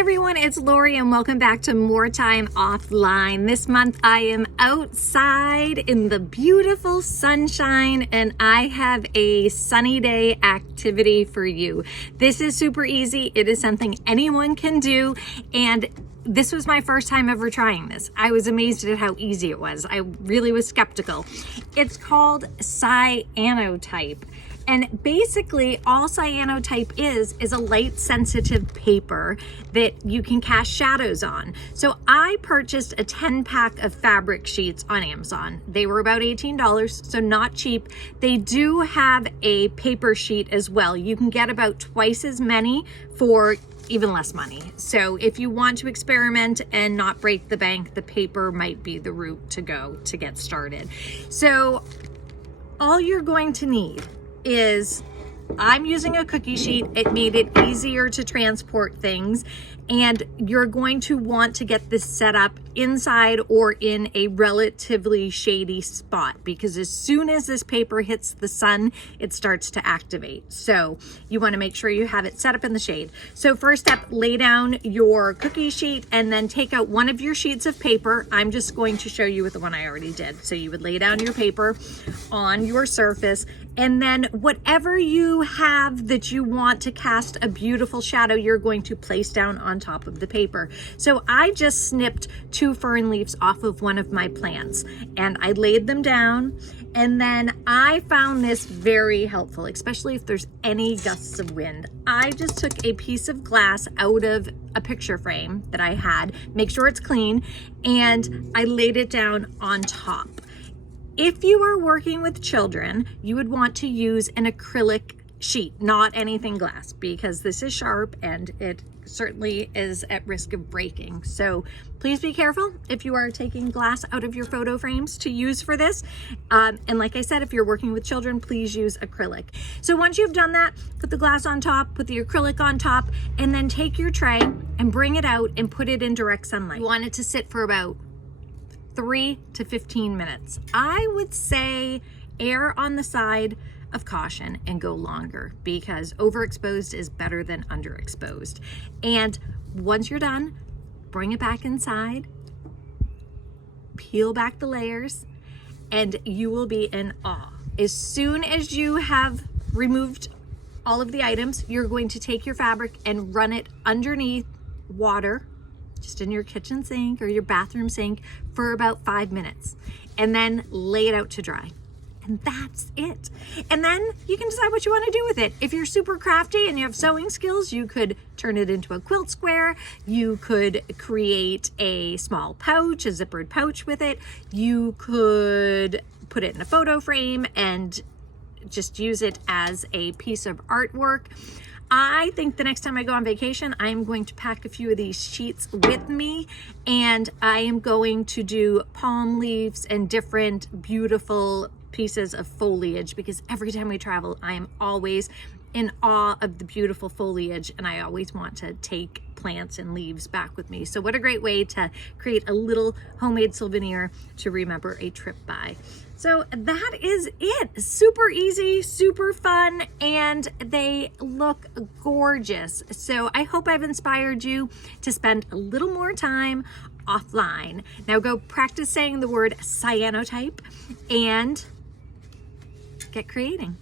everyone, it's Lori and welcome back to More Time Offline. This month I am outside in the beautiful sunshine and I have a sunny day activity for you. This is super easy. It is something anyone can do, and this was my first time ever trying this. I was amazed at how easy it was. I really was skeptical. It's called Cyanotype. And basically all cyanotype is a light sensitive paper that you can cast shadows on. So I purchased a 10-pack of fabric sheets on Amazon. They were about $18, so not cheap. They do have a paper sheet as well. You can get about twice as many for even less money. So if you want to experiment and not break the bank, the paper might be the route to go to get started. So all you're going to need is, I'm using a cookie sheet. It made it easier to transport things, and you're going to want to get this set up inside or in a relatively shady spot, because as soon as this paper hits the sun, it starts to activate. So you want to make sure you have it set up in the shade. So first step, lay down your cookie sheet and then take out one of your sheets of paper. I'm just going to show you with the one I already did. So you would lay down your paper on your surface, and then whatever you have that you want to cast a beautiful shadow, you're going to place down on top of the paper. So I just snipped 2 fern leaves off of one of my plants and I laid them down, and then I found this very helpful, especially if there's any gusts of wind. I just took a piece of glass out of a picture frame that I had, make sure it's clean, and I laid it down on top. If you are working with children, you would want to use an acrylic sheet, not anything glass, because this is sharp and it certainly is at risk of breaking. So please be careful if you are taking glass out of your photo frames to use for this. And like I said, if you're working with children, please use acrylic. So once you've done that, put the glass on top, put the acrylic on top, and then take your tray and bring it out and put it in direct sunlight. You want it to sit for about 3 to 15 minutes. I would say err on the side of caution and go longer, because overexposed is better than underexposed. And once you're done, bring it back inside, peel back the layers, and you will be in awe. As soon as you have removed all of the items, you're going to take your fabric and run it underneath water, just in your kitchen sink or your bathroom sink, for about 5 minutes, and then lay it out to dry. And that's it. And then you can decide what you want to do with it. If you're super crafty and you have sewing skills, you could turn it into a quilt square. You could create a small pouch, a zippered pouch with it. You could put it in a photo frame and just use it as a piece of artwork. I think the next time I go on vacation, I'm going to pack a few of these sheets with me, and I am going to do palm leaves and different beautiful pieces of foliage, because every time we travel, I am always in awe of the beautiful foliage, and I always want to take plants and leaves back with me. So what a great way to create a little homemade souvenir to remember a trip by. So that is it. Super easy, super fun, and they look gorgeous. So I hope I've inspired you to spend a little more time offline. Now go practice saying the word cyanotype and get creating.